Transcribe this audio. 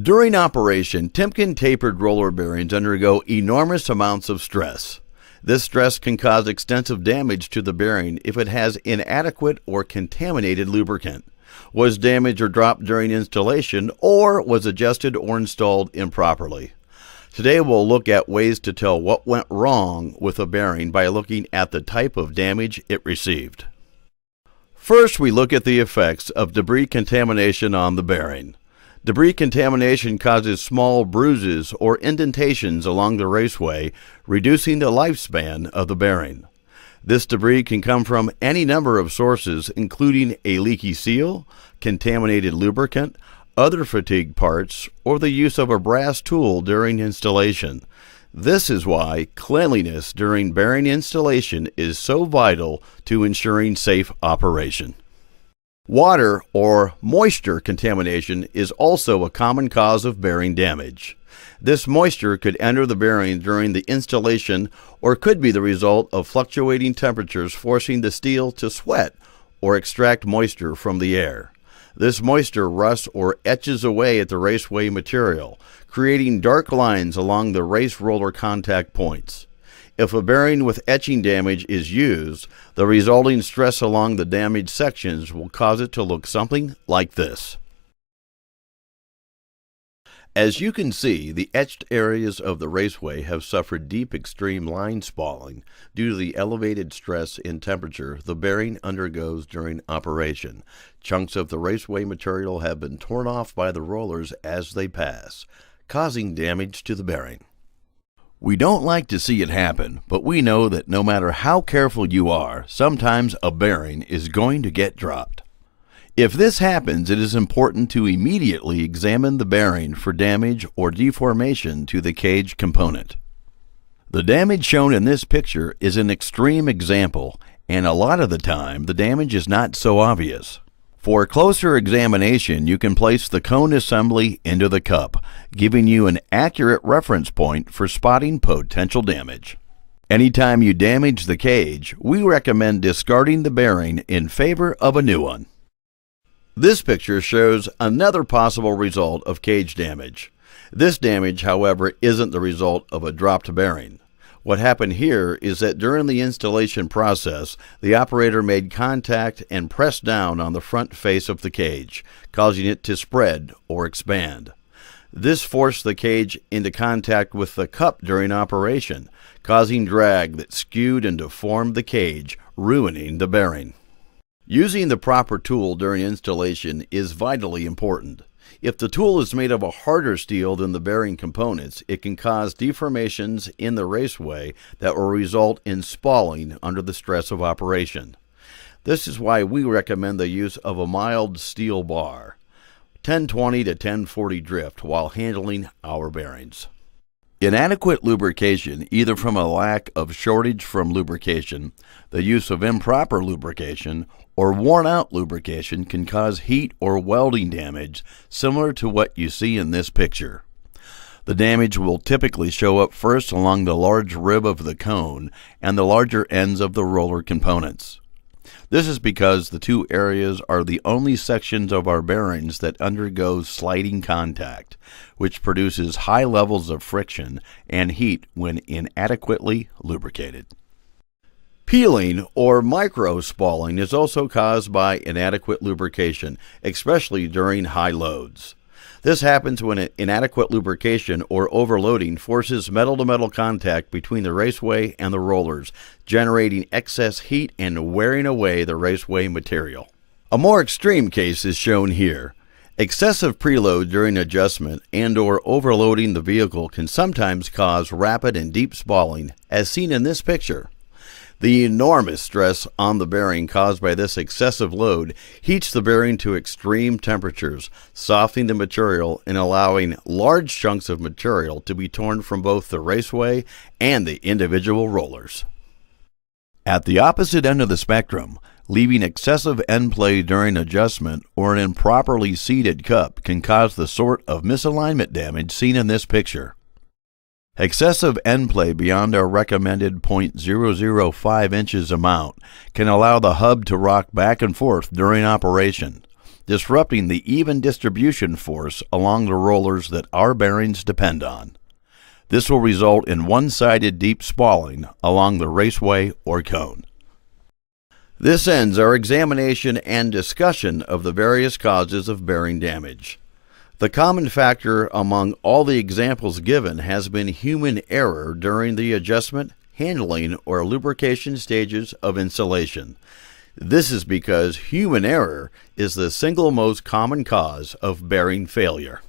During operation, Timken tapered roller bearings undergo enormous amounts of stress. This stress can cause extensive damage to the bearing if it has inadequate or contaminated lubricant, was damaged or dropped during installation, or was adjusted or installed improperly. Today we'll look at ways to tell what went wrong with a bearing by looking at the type of damage it received. First, we look at the effects of debris contamination on the bearing. Debris contamination causes small bruises or indentations along the raceway, reducing the lifespan of the bearing. This debris can come from any number of sources, including a leaky seal, contaminated lubricant, other fatigue parts, or the use of a brass tool during installation. This is why cleanliness during bearing installation is so vital to ensuring safe operation. Water or moisture contamination is also a common cause of bearing damage. This moisture could enter the bearing during the installation or could be the result of fluctuating temperatures forcing the steel to sweat or extract moisture from the air. This moisture rusts or etches away at the raceway material, creating dark lines along the race roller contact points. If a bearing with etching damage is used, the resulting stress along the damaged sections will cause it to look something like this. As you can see, the etched areas of the raceway have suffered deep extreme line spalling due to the elevated stress in temperature the bearing undergoes during operation. Chunks of the raceway material have been torn off by the rollers as they pass, causing damage to the bearing. We don't like to see it happen, but we know that no matter how careful you are, sometimes a bearing is going to get dropped. If this happens, it is important to immediately examine the bearing for damage or deformation to the cage component. The damage shown in this picture is an extreme example, and a lot of the time the damage is not so obvious. For closer examination, you can place the cone assembly into the cup, giving you an accurate reference point for spotting potential damage. Anytime you damage the cage, we recommend discarding the bearing in favor of a new one. This picture shows another possible result of cage damage. This damage, however, isn't the result of a dropped bearing. What happened here is that during the installation process, the operator made contact and pressed down on the front face of the cage, causing it to spread or expand. This forced the cage into contact with the cup during operation, causing drag that skewed and deformed the cage, ruining the bearing. Using the proper tool during installation is vitally important. If the tool is made of a harder steel than the bearing components, it can cause deformations in the raceway that will result in spalling under the stress of operation. This is why we recommend the use of a mild steel bar, 1020 to 1040 drift, while handling our bearings. Inadequate lubrication, either from a lack of shortage from lubrication, the use of improper lubrication, or worn-out lubrication can cause heat or welding damage similar to what you see in this picture. The damage will typically show up first along the large rib of the cone and the larger ends of the roller components. This is because the two areas are the only sections of our bearings that undergo sliding contact, which produces high levels of friction and heat when inadequately lubricated. Peeling or micro-spalling is also caused by inadequate lubrication, especially during high loads. This happens when inadequate lubrication or overloading forces metal-to-metal contact between the raceway and the rollers, generating excess heat and wearing away the raceway material. A more extreme case is shown here. Excessive preload during adjustment and/or overloading the vehicle can sometimes cause rapid and deep spalling, as seen in this picture. The enormous stress on the bearing caused by this excessive load heats the bearing to extreme temperatures, softening the material and allowing large chunks of material to be torn from both the raceway and the individual rollers. At the opposite end of the spectrum, leaving excessive end play during adjustment or an improperly seated cup can cause the sort of misalignment damage seen in this picture. Excessive end play beyond our recommended 0.005 inches amount can allow the hub to rock back and forth during operation. disrupting the even distribution force along the rollers that our bearings depend on. This will result in one-sided deep spalling along the raceway or cone. This ends our examination and discussion of the various causes of bearing damage. The common factor among all the examples given has been human error during the adjustment, handling, or lubrication stages of installation. This is because human error is the single most common cause of bearing failure.